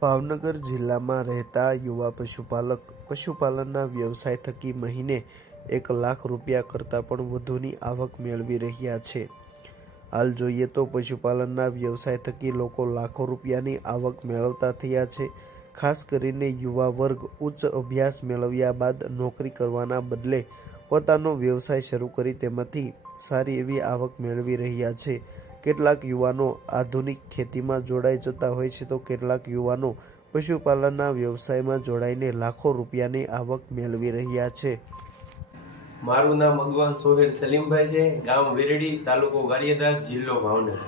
ભાવનગર જિલ્લામાં રહેતા યુવા પશુપાલક પશુપાલનના વ્યવસાય થકી મહિને 1 લાખ રૂપિયા કરતાં પણ વધુની આવક મેળવી રહ્યા છે। હાલ જોઈએ તો પશુપાલનના વ્યવસાય થકી લોકો લાખો રૂપિયાની આવક મેળવતા થયા છે। ખાસ કરીને યુવા વર્ગ ઉચ્ચ અભ્યાસ મેળવ્યા બાદ નોકરી કરવાના બદલે પોતાનો વ્યવસાય શરૂ કરી તેમાંથી સારી એવી આવક મેળવી રહ્યા છે। કેટલાક યુવાનો આધુનિક ખેતીમાં જોડાઈ જતા હોય છે તો કેટલાક યુવાનો પશુપાલનના વ્યવસાયમાં જોડાઈને લાખો રૂપિયાની આવક મેળવી રહ્યા છે। મારું નામ અગવાન સોહેલ સલીમભાઈ છે, ગામ વેરડી, તાલુકો ગારિયાધાર, જિલ્લો ભાવનગર।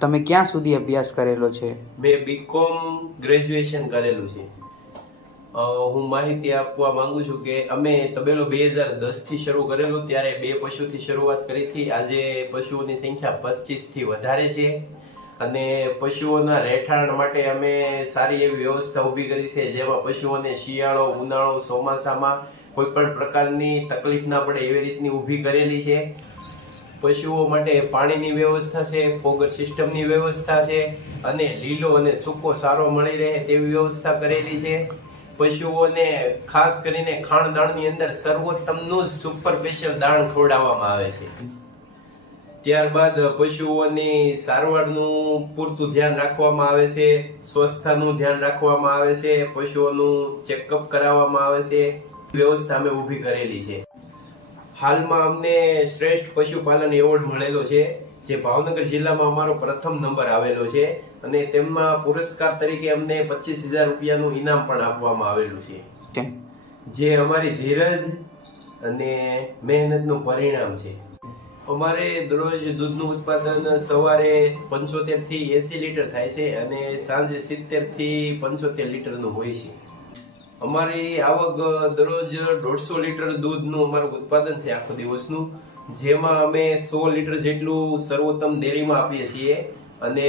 તમે ક્યાં સુધી અભ્યાસ કરેલો છે? મેં બીકોમ ગ્રેજ્યુએશન કરેલું છે। હું માહિતી આપવા માંગુ છું કે અમે તબેલો 2010 થી શરૂ કરેલો, ત્યારે 2 પશુથી શરૂઆત કરી હતી। આજે પશુઓની સંખ્યા 25 થી વધારે છે અને પશુઓના રહેઠાણ માટે અમે સારી એવી વ્યવસ્થા ઊભી કરી છે, જેમાં પશુઓને શિયાળો, ઉનાળો, ચોમાસામાં કોઈ પણ પ્રકારની તકલીફ ના પડે એવી રીતની ઊભી કરેલી છે। પશુઓ માટે પાણીની વ્યવસ્થા છે, ફોગર સિસ્ટમની વ્યવસ્થા છે અને લીલો અને સૂકો ચારો મળી રહે તેવી વ્યવસ્થા કરેલી છે। પશુઓને ખાસ કરીને ખાણદાણની અંદર સર્વોત્તમનું જ સુપર સ્પેશિયલ દાણ ખવડાવવામાં આવે છે। ત્યારબાદ પશુઓની સારવારનું પૂરતું ધ્યાન રાખવામાં આવે છે, સ્વસ્થતાનું ધ્યાન રાખવામાં આવે છે, પશુઓનું ચેકઅપ કરાવવામાં આવે છે, વ્યવસ્થા અમે ઊભી કરેલી છે। હાલમાં અમને શ્રેષ્ઠ પશુપાલન એવોર્ડ મળેલો છે, જે ભાવનગર જિલ્લામાં અમારો પ્રથમ નંબર આવેલો છે અને તેમાં પુરસ્કાર તરીકે અમને 25,000 રૂપિયાનું ઇનામ પણ આપવામાં આવેલું છે, જે અમારી ધીરજ અને મહેનતનું પરિણામ છે। અમારે દરરોજ દૂધનું ઉત્પાદન સવારે 75 થી 80 લીટર થાય છે અને સાંજે 70 થી 75 લીટરનું હોય છે। અમારી આવક દરરોજ 150 લીટર દૂધનું અમારું ઉત્પાદન છે આખો દિવસનું, જેમાં અમે 100 લીટર જેટલું સર્વોત્તમ ડેરીમાં આપીએ છીએ અને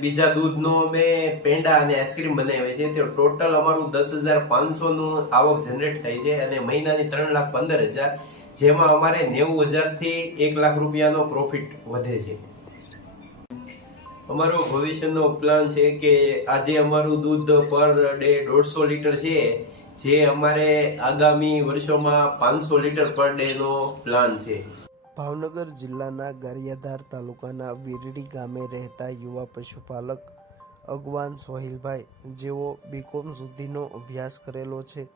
બીજા દૂધનો અમે પેંડા અને આઈસ્ક્રીમ બનાવીએ છીએ। તો ટોટલ અમારું 10,500 નું આવક જનરેટ થાય છે અને મહિનાની 3,15,000, જેમાં અમારે 90,000 થી 1 લાખ રૂપિયાનો પ્રોફિટ વધે છે। અમારો ભવિષ્યનો પ્લાન છે કે આજે અમારું દૂધ પર ડે 150 લીટર છે, જે અમારે આગામી વર્ષોમાં 500 લીટર પર ડે નો પ્લાન છે। ભાવનગર જિલ્લાના ગારિયાધાર તાલુકાના વીરડી ગામે રહેતા યુવા પશુપાલક અગવાન સોહેલભાઈ, જેઓ બીકોમ સુધીનો અભ્યાસ કરેલો છે,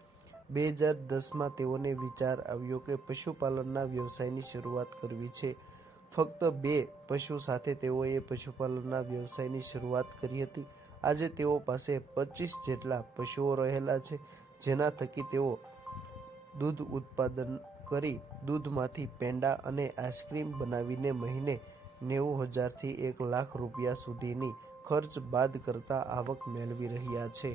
2010માં તેઓને વિચાર આવ્યો કે પશુપાલનના વ્યવસાયની શરૂઆત કરવી છે। ફક્ત 2 પશુ સાથે તેઓએ પશુપાલનના વ્યવસાયની શરૂઆત કરી હતી। આજે તેઓ પાસે 25 જેટલા પશુઓ રહેલા છે, જેના થકી તેઓ દૂધ ઉત્પાદન કરી દૂધમાંથી પેંડા અને આઈસ્ક્રીમ બનાવીને મહિને 90,000 થી 1 લાખ રૂપિયા સુધીની ખર્ચ બાદ કરતા આવક મેળવી રહ્યા છે।